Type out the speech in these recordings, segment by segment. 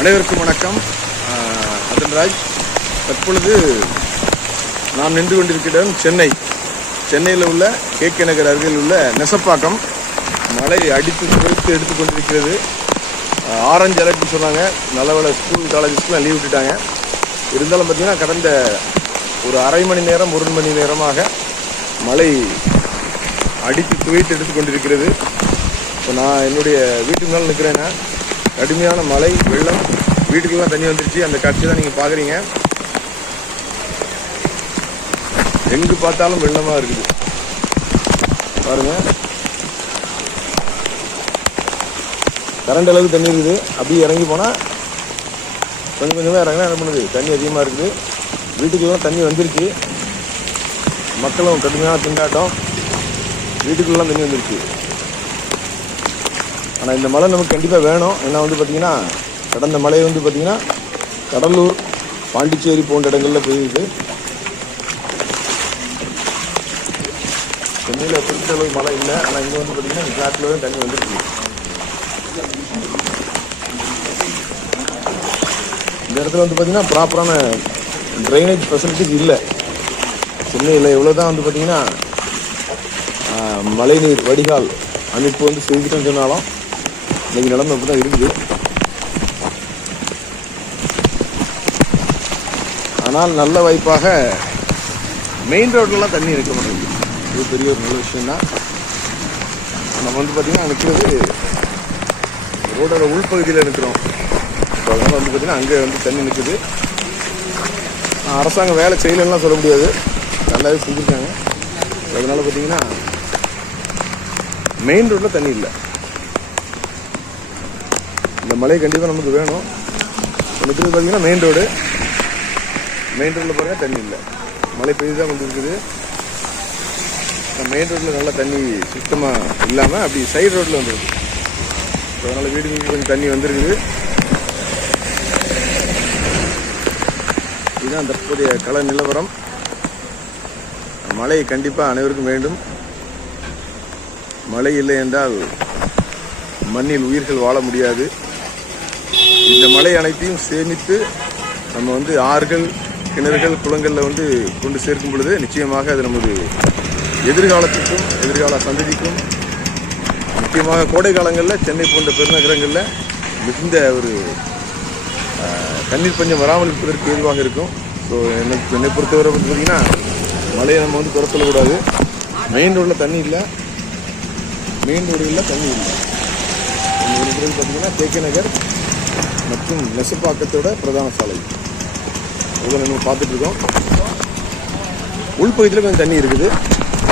அனைவருக்கும் வணக்கம். ஆஹ், அதன்ராஜ் தற்பொழுது நாம் நின்று கொண்டிருக்கிற சென்னை. சென்னையில் உள்ள கே கே நகர் அருகில் உள்ள நெசப்பாக்கம். மழை அடித்து துவைத்து எடுத்து கொண்டிருக்கிறது. ஆஹ், ஆரஞ்சு அலர்ட்னு சொன்னாங்க. நல்ல வேலை ஸ்கூல் காலேஜஸ்க்குலாம் லீவ் விட்டுட்டாங்க. இருந்தாலும் பார்த்தீங்கன்னா கடந்த ஒரு அரை மணி நேரம் ஒரு மணி நேரமாக மழை அடித்து துவைத்து எடுத்து கொண்டிருக்கிறது. இப்போ நான் என்னுடைய வீட்டுக்கு மேலே நிற்கிறேன்னா கடுமையான மழை வெள்ளம் வீட்டுக்கெல்லாம் தண்ணி வந்துருச்சு. அந்த காட்சி தான் நீங்கள் பார்க்குறீங்க எங்கு பார்த்தாலும் வெள்ளமாக இருக்குது. பாருங்க. கரண்ட் அளவுக்கு தண்ணி இருக்குது. அப்படியே இறங்கி போனால் கொஞ்சம் கொஞ்சமாக இறங்கினா என்ன பண்ணுது? தண்ணி அதிகமாக இருக்குது. வீட்டுக்கெல்லாம் தண்ணி வந்துருச்சு. மக்களும் கடுமையான திண்டாட்டம். வீட்டுக்குள்ளெல்லாம் தண்ணி வந்துருச்சு. ஆனால் இந்த மழை நமக்கு கண்டிப்பாக வேணும். ஏன்னா வந்து பார்த்திங்கன்னா கடந்த மழை வந்து பார்த்திங்கன்னா கடலூர் பாண்டிச்சேரி போன்ற இடங்களில் பெய்யுது. சென்னையில் குறிப்பிட்ட அளவு மழை இல்லை. ஆனால் இங்கே வந்து பார்த்தீங்கன்னா இந்த ஃப்ளாட்டில் தான் தண்ணி வந்துருக்கு இந்த இடத்துல வந்து பார்த்திங்கன்னா ப்ராப்பரான ட்ரைனேஜ் ஃபெசிலிட்டிஸ் இல்லை. சென்னையில் எவ்வளோ தான் வந்து பார்த்திங்கன்னா மழைநீர் வடிகால் அமைப்பு வந்து செஞ்சுட்டோம்னு சொன்னாலும் இன்னைக்கு நிலைமை அப்படி தான் இருக்குது ஆனால் நல்ல வாய்ப்பாக மெயின் ரோட்லலாம் தண்ணி இருக்க மாட்டேங்குது. இது பெரிய ஒரு நல்ல விஷயம் தான் நம்ம வந்து பார்த்திங்கன்னா நிற்கிறது ரோடோட உள்பகுதியில் நிற்கிறோம் இப்போ அதனால் வந்து பார்த்திங்கன்னா அங்கே வந்து தண்ணி நிற்குது அரசாங்கம் வேலை செய்யலைன்னா சொல்ல முடியாது. நல்லாவே செஞ்சுருக்காங்க. அதனால் பார்த்தீங்கன்னா மெயின் ரோட்டில் தண்ணி இல்லை. இந்த மழை கண்டிப்பாக நமக்கு வேணும். எனக்கு பார்த்தீங்கன்னா மெயின் ரோடு மெயின் ரோட்டில் பாருங்கள் தண்ணி இல்லை. மழை பெய்து தான் வந்துருக்குது இருக்குது மெயின் ரோட்டில் நல்லா தண்ணி சுத்தமாக இல்லாமல் அப்படி சைடு ரோட்டில் வந்துருக்கு அதனால் வீடுகளுக்கு கொஞ்சம் தண்ணி வந்துருக்குது. இதுதான் தற்போதைய கள நிலவரம். மழை கண்டிப்பாக அனைவருக்கும் வேண்டும். மழை இல்லை என்றால் மண்ணில் உயிர்கள் வாழ முடியாது. இந்த மழை அனைத்தையும் சேமித்து நம்ம வந்து ஆறுகள் கிணறுகள் குளங்களில் வந்து கொண்டு சேர்க்கும் பொழுது நிச்சயமாக அது நமது எதிர்காலத்துக்கும் எதிர்கால சந்ததிக்கும் முக்கியமாக கோடை காலங்களில் சென்னை போன்ற பெருநகரங்களில் மிகுந்த ஒரு தண்ணீர் பஞ்சம் வராமல் இருப்பதற்கு ஏதுவாக இருக்கும். ஸோ எனக்கு என்னை பொறுத்தவரை வந்து பார்த்தீங்கன்னா மழையை நம்ம வந்து குறைத்தலக்கூடாது மெயின் ரோடில் தண்ணி இல்லை. மெயின் ரோடுகளில் தண்ணி இல்லை. பார்த்திங்கன்னா தேக்கே பார்த்தீங்கன்னா நகர் மற்றும் நெசப்பாக்கத்தோட பிரதான சாலை. இதில் நம்ம பார்த்துட்டு இருக்கோம் உள்பகுதியில் கொஞ்சம் தண்ணி இருக்குது.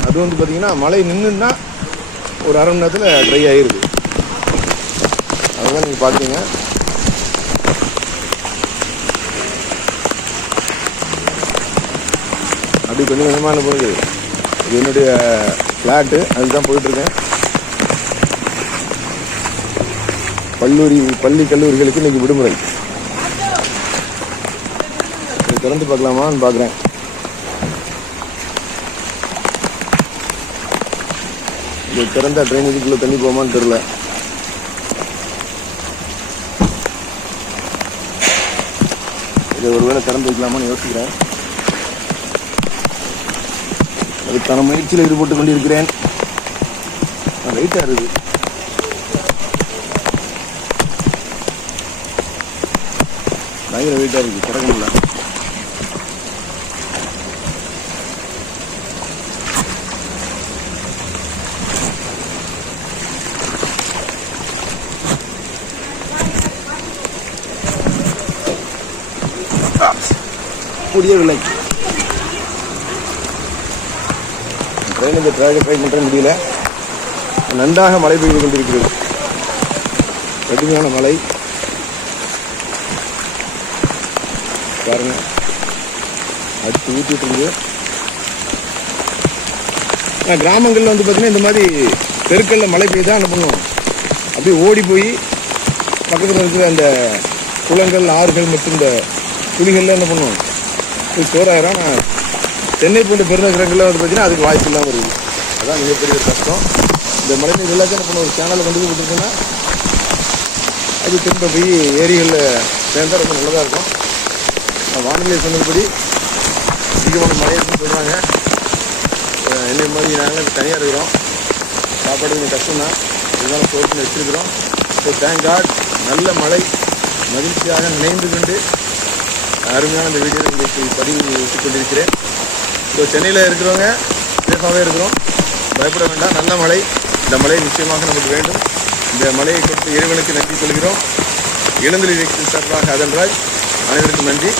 அது வந்து பார்த்திங்கன்னா மழை நின்றுன்னா ஒரு அரை மணி நேரத்தில் ட்ரை ஆகிருது அதுதான் நீங்கள் பார்க்குறீங்க அப்படி கொஞ்சம் கொஞ்சமாக போகுது. இது என்னுடைய ஃப்ளாட்டு அதுதான் போயிட்டுருக்கேன். கல்லூரி பள்ளி கல்லூரிகளுக்கு இன்னைக்கு விடுமுறை. திறந்து பார்க்கலாமான்னு பார்க்குறேன். இது திறந்த ட்ரைனேஜுக்குள்ளே தண்ணி போமான்னு தெரில இதை ஒருவேளை திறந்து வைக்கலாமான்னு யோசிக்கிறேன். அதுக்கான முயற்சியில் ஈடுபட்டு கொண்டிருக்கிறேன். லைட்டாக இருக்குது. பயங்கர வெயிட்டாக இருக்குது திறக்க முடியல புரியவில்லை ட்ரெயினுக்கு ட்ராக ட்ரை பண்ணுற முடியல. நன்றாக மழை பெய்து கொண்டிருக்கிறது. கடுமையான மழை. பாருங்க. அடுத்து ஊற்றிட்டு இருந்து ஆனால் கிராமங்களில் வந்து பார்த்திங்கன்னா இந்த மாதிரி தெருக்களில் மழை பெய்தா என்ன பண்ணுவோம்? அப்படியே ஓடி போய் பக்கத்தில் இருக்கிற அந்த குளங்கள் ஆறுகள் மற்றும் இந்த குழிகளில் என்ன பண்ணுவோம்? போய் ஸ்டோர் சென்னை போன்ற பெருநகரங்களில் வந்து பார்த்திங்கன்னா அதுக்கு வாய்ப்பு இல்லாமல் இருக்குது. அதான் மிகப்பெரிய கஷ்டம். இந்த மழை எல்லாத்தையும் என்ன பண்ணுவோம்? ஒரு சேனலை கொண்டு போய் விட்டுருக்கோன்னா அது திரும்ப போய் ஏரிகளில் சேர்ந்தால் ரொம்ப நல்லதாக இருக்கும். வானிலை சொன்னபடி அதிகமான மழை இருக்குன்னு சொல்கிறாங்க என்னை மாதிரி நாங்கள் தனியாக இருக்கிறோம். சாப்பாடு கொஞ்சம் கஷ்டம்தான். இருந்தாலும் ஸ்டோர் வச்சுருக்கிறோம். ஸோ தேங்க் காட் நல்ல மழை மகிழ்ச்சியாக நினைந்து கொண்டு அருமையான இந்த வீடியோ உங்களுக்கு பதிவு விட்டுக் கொண்டிருக்கிறேன். ஸோ சென்னையில் இருக்கிறவங்க சேஃபாகவே இருக்கிறோம். பயப்பட வேண்டாம். நல்ல மழை. இந்த மழை நிச்சயமாக நமக்கு வேண்டும். இந்த மழையை கொடுத்து இறைவனுக்கு நன்றி சொல்கிறோம். இளந்தலி சார்பாக அதன்ராஜ் அனைவருக்கும் நன்றி.